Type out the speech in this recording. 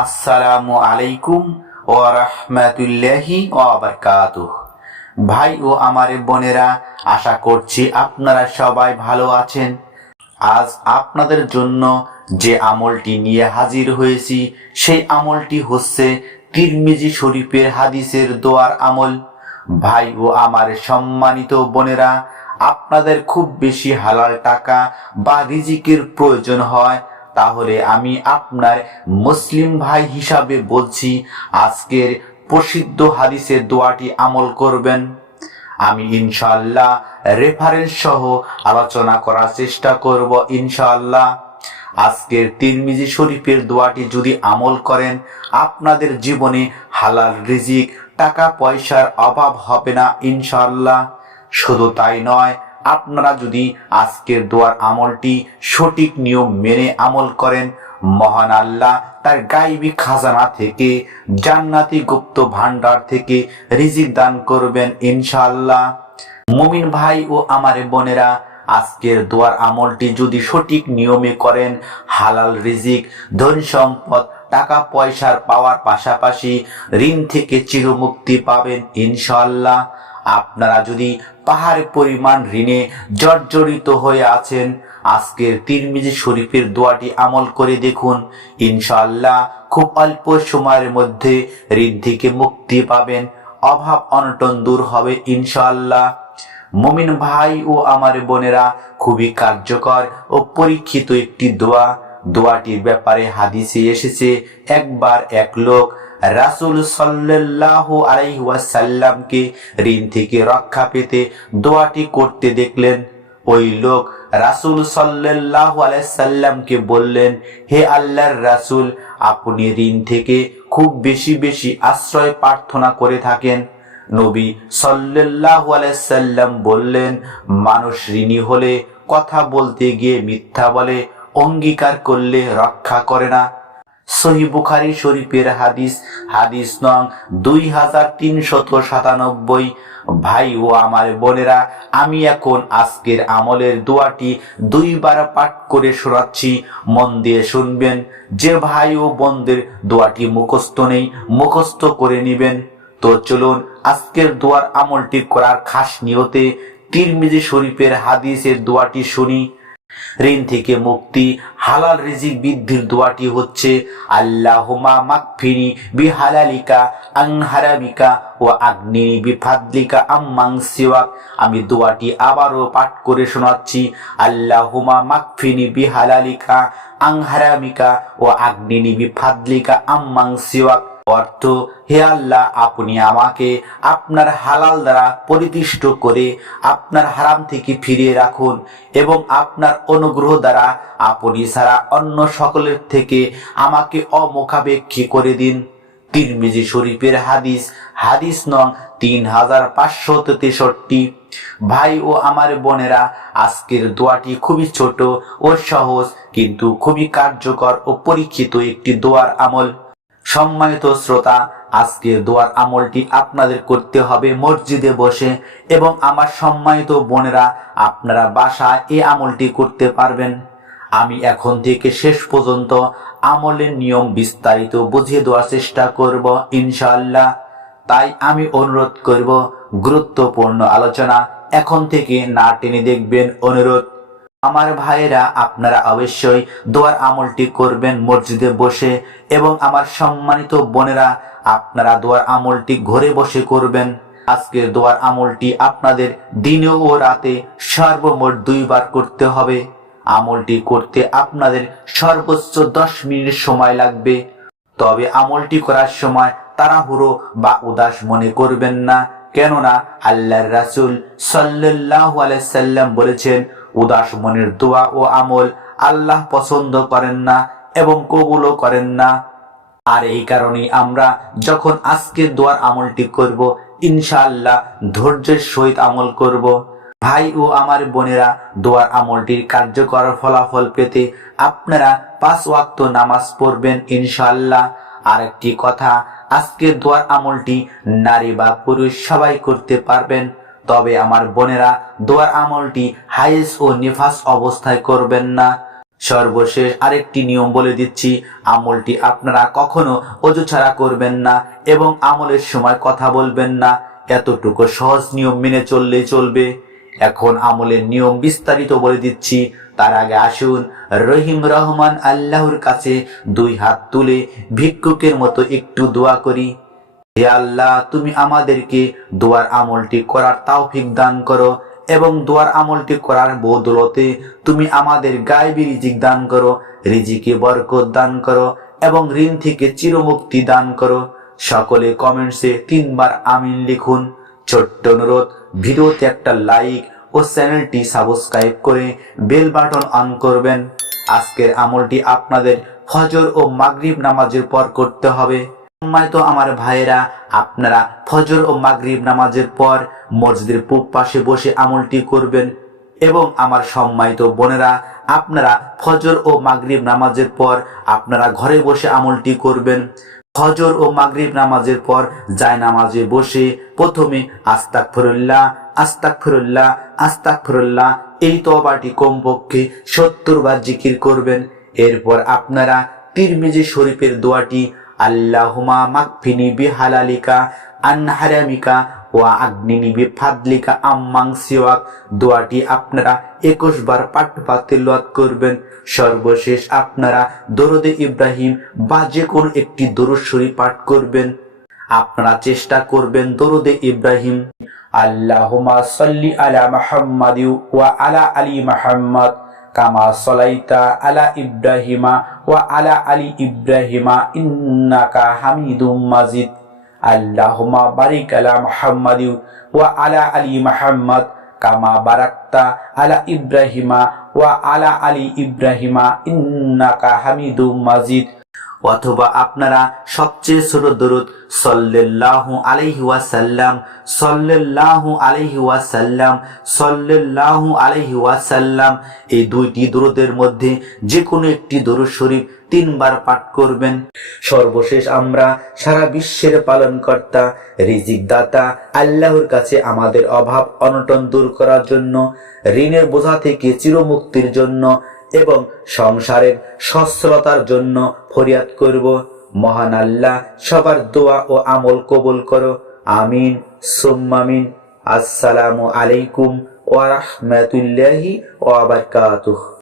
আসসালামু আলাইকুম ও রহমতুল্লাহি ওয়াবারকাতুহ ভাই ও আমার বোনেরা, আশা করছি আপনারা সবাই ভালো আছেন। আজ আপনাদের জন্য যে আমলটি নিয়ে হাজির হয়েছি, সেই আমলটি হচ্ছে তিরমিজি শরীফের হাদিসের দোয়ার আমল। ভাই ও আমার সম্মানিত বোনেরা আপনাদের খুব বেশি হালাল টাকা বা রিজিকের প্রয়োজন হয়, তাহলে আমি আপনার মুসলিম ভাই হিসাবে বলছি, আজকের প্রসিদ্ধ হাদিসের দোয়াটি আমল করবেন। আমি ইনশাল্লাহ রেফারেন্স সহ আলোচনা করার চেষ্টা করব ইনশাল্লাহ আজকের তিরমিজি শরীফের দোয়াটি যদি আমল করেন, আপনাদের জীবনে হালাল রিজিক, টাকা পয়সার অভাব হবে না ইনশাআল্লাহ। শুধু তাই নয়, আপনারা যদি আজকের দোয়ার আমলটি সঠিক নিয়ম মেনে আমল করেন, মহান আল্লাহ তার গাইবি খাজানা থেকে, জান্নাতি গুপ্ত ভান্ডার থেকে রিজিক দান করবেন ইনশাআল্লাহ। মুমিন ভাই ও আমার বোনেরা, আজকের দোয়ার আমলটি যদি সঠিক নিয়মে করেন, হালাল রিজিক, ধন সম্পদ, টাকা পয়সার পাওয়ার পাশাপাশি ঋণ থেকে চিরমুক্তি পাবেন ইনশাআল্লাহ। আপনারা যদি পাহাড় পরিমাণ ঋণে জর্জরিত হয়ে আছেন, আজকের তিরমিজি শরীফের দোয়াটি আমল করে দেখুন। ইনশাল্লাহ খুব অল্প সময়ের মধ্যে ঋণ থেকে মুক্তি পাবেন, অভাব অনটন দূর হবে ইনশাল্লাহ মুমিন ভাই ও আমার বোনেরা, খুবই কার্যকর ও পরীক্ষিত একটি দোয়া। দোয়াটির ব্যাপারে হাদিসে এসেছে, একবার এক লোক রাসুল সাল্লাহ আলাইসাল্লামকে ঋণ থেকে রক্ষা পেতে দোয়াটি করতে দেখলেন। ওই লোক রাসুল সাল্লাহ আলাইসাল্লামকে বললেন, হে আল্লাহর রাসুল, আপনি ঋণ থেকে খুব বেশি বেশি আশ্রয় প্রার্থনা করে থাকেন। নবী সাল্লাহ আলাইসাল্লাম বললেন, মানুষ ঋণী হলে কথা বলতে গিয়ে মিথ্যা বলে অঙ্গীকার করলে রক্ষা করে না। সহি বুখারি শরীফের হাদিস হাদিস নং দুই হাজার তিনশত সাতানব্বই। ভাই ও আমার বোনেরা, আমি এখন আজকের আমলের দোয়াটি দুইবার পাঠ করে শোনাচ্ছি। মন দিয়ে শুনবেন, যে ভাই ও বোনদের দোয়াটি মুখস্থ নেই, মুখস্থ করে নিবেন। তো চলুন, আজকের দোয়ার আমলটি করার খাস নিয়তে তিরমিজি শরীফের হাদিসের দোয়াটি শুনি। ঋণ থেকে মুক্তি, হালাল রিজিক বৃদ্ধির দোয়াটি হচ্ছে আল্লাহুমা মাকফিনি বিহালালিকা আং হারামিকা ও আগ্নিনি বিফাদলিকা আম্মাং সিওয়াক। আমি দোয়াটি আবারও পাঠ করে শোনাচ্ছি আল্লাহুমা মাকফিনি বিহালালিকা আং হারামিকা ও আগ্নিনি বিফাদলিকা আম্মাং সিওয়াক। অর্থ, হে আল্লাহ, আপনি আমাকে আপনার হালাল দ্বারা পরিতুষ্ট করে আপনার হারাম থেকে ফিরিয়ে রাখুন এবং আপনার অনুগ্রহ দ্বারা আপনি ছাড়া অন্য সকলের থেকে আমাকে অমুখাপেক্ষী করে দিন। তিরমিজি শরীফের হাদিস হাদিস নং তিন হাজার পাঁচশো তেষট্টি। ভাই ও আমার বোনেরা, আজকের দোয়াটি খুবই ছোট ও সহজ, কিন্তু খুবই কার্যকর ও পরীক্ষিত একটি দোয়ার আমল। সম্মানিত শ্রোতা, আজকে দোয়ার আমলটি আপনাদের করতে হবে মসজিদে বসে এবং আমার সম্মানিত বোনেরা, আপনারা বাসায় এই আমলটি করতে পারবেন। আমি এখন থেকে শেষ পর্যন্ত আমলের নিয়ম বিস্তারিত বুঝিয়ে দেওয়ার চেষ্টা করব ইনশাল্লাহ তাই আমি অনুরোধ করব, গুরুত্বপূর্ণ আলোচনা এখন থেকে না টেনে দেখবেন। অনুরোধ আমার ভাইয়েরা, আপনারা অবশ্যই দোয়ার আমলটি করবেন মসজিদে বসে এবং আমার সম্মানিত বোনেরা, আপনারা দোয়ার আমলটি ঘরে বসে করবেন। আজকের দোয়ার আমলটি আপনাদের দিনে ও রাতে সর্বমোট দুইবার করতে হবে। আমলটি করতে আপনাদের সর্বোচ্চ দশ মিনিট সময় লাগবে। তবে আমলটি করার সময় তাড়াহুড়ো বা উদাস মনে করবেন না। কেননা আল্লাহর রাসুল সাল্লাহ আলাইসাল্লাম বলেছেন উদাস মনের দোয়া ও আমল আল্লাহ পছন্দ করেন না এবং কবুলও করেন না। আর এই কারণে আমরা যখন আজকের দোয়ার আমলটি করব, ইনশাআল্লাহ ধৈর্যের সহিত আমল করব। ভাই ও আমার বোনেরা, দোয়ার আমলটির কার্যকর ফলাফল পেতে আপনারা পাঁচ ওয়াক্ত নামাজ পড়বেন ইনশাআল্লাহ। আর একটি কথা, আজকের দোয়ার আমলটি নারী বা পুরুষ সবাই করতে পারবেন। তবে আমার বোনেরা, দোয়ার আমলটি হাইস ও নিফাস অবস্থায় করবেন না। সর্বশেষ আরেকটি নিয়ম বলে দিচ্ছি, আমলটি আপনারা কখনো অজু ছাড়া করবেন না এবং আমলের সময় কথা বলবেন না। এতটুকু সহজ নিয়ম মেনে চললেই চলবে। এখন আমলের নিয়ম বিস্তারিত বলে দিচ্ছি, তার আগে আসুন রহিম রহমান আল্লাহর কাছে দুই হাত তুলে ভিক্ষুকের মতো একটু দোয়া করি। হে আল্লাহ, তুমি আমাদেরকে দোয়ার আমলটি করার তৌফিক দান করো এবং দোয়ার আমলটি করার বদলতে তুমি আমাদের গায়েবী রিজিক দান করো, রিজিকে বরকত দান করো এবং ঋণ থেকে চিরমুক্তি দান করো। সকলে কমেন্টসে তিনবার আমিন লিখুন। ছোট্ট অনুরোধ, ভিডিওতে একটা লাইক ও চ্যানেলটি সাবস্ক্রাইব করে বেল বাটন অন করবেন। আজকের আমলটি আপনাদের ফজর ও মাগরিব নামাজের পর করতে হবে। সম্মানিত আমার ভাইয়েরা, আপনারা ফজর ও মাগরিব নামাজের পর মসজিদের পূব পাশে বসে আমলটি করবেন এবং আমার সম্মানিত বোনেরা, আপনারা ফজর ও মাগরিব নামাজের পর আপনারা ঘরে বসে আমলটি করবেন। ফজর ও মাগরিব নামাজের পর যায় নামাজে বসে প্রথমে আস্তাক ফিরুল্লাহ আস্তাক ফিরুল্লাহ আস্তাক ফিরুল্লাহ এই তবাটি কমপক্ষে সত্তর বার জিকির করবেন। এরপর আপনারা তিরমিজি শরীফের দোয়াটি আল্লাহুমা মাকফিনি বিহালালিকা, আন হারামিকা ওয়া আগ্নিনি বিফাদলিকা, আম্মাং সিওয়াক। দোয়াটি আপনারা একুশ বার পাঠ পাতিলত করবেন। সর্বশেষ আপনারা দরুদে ইব্রাহিম বা যে কোনো একটি দরুদ শরীফ পাঠ করবেন। আপনারা চেষ্টা করবেন দরুদে ইব্রাহিম। আল্লাহুমা সাল্লি আলা মুহাম্মাদ ওয়া আলা আলী মুহাম্মদ। কামা সলাইতা আলা ইব্রাহিমা ওয়া আলা আলী ইব্রাহিমা ইন্নাকা হামিদুম মাজিদ। আল্লাহুমা বারিক আলা মুহাম্মাদ ওয়া আলা আলি মুহাম্মদ কামা বারাক্তা আলা ইব্রাহিমা ওয়া আলা আলী ইব্রাহিমা ইন্নাকা হামিদুম মাজিদ। অথবা আপনারা সবচেয়ে ছোট দরুদ সল্লাল্লাহু আলাইহি ওয়াসাল্লাম, সল্লাল্লাহু আলাইহি ওয়াসাল্লাম, সল্লাল্লাহু আলাইহি ওয়াসাল্লাম, এই দুইটি দরুদের মধ্যে যে কোনো একটি দরুদ শরীফ তিনবার পাঠ করবেন। সর্বশেষ আমরা সারা বিশ্বের পালনকর্তা রিজিক দাতা আল্লাহর কাছে আমাদের অভাব অনটন দূর করার জন্য, ঋণের বোঝা থেকে চিরমুক্তির জন্য এবং সংসারের সচ্ছলতার জন্য ফরিয়াদ করব। মহান আল্লাহ, সবার দোয়া ও আমল কবুল করো। আমিন। সুম্মামিন আসসালামু আলাইকুম ওয়া রাহমাতুল্লাহি ওয়া বারাকাতুহু।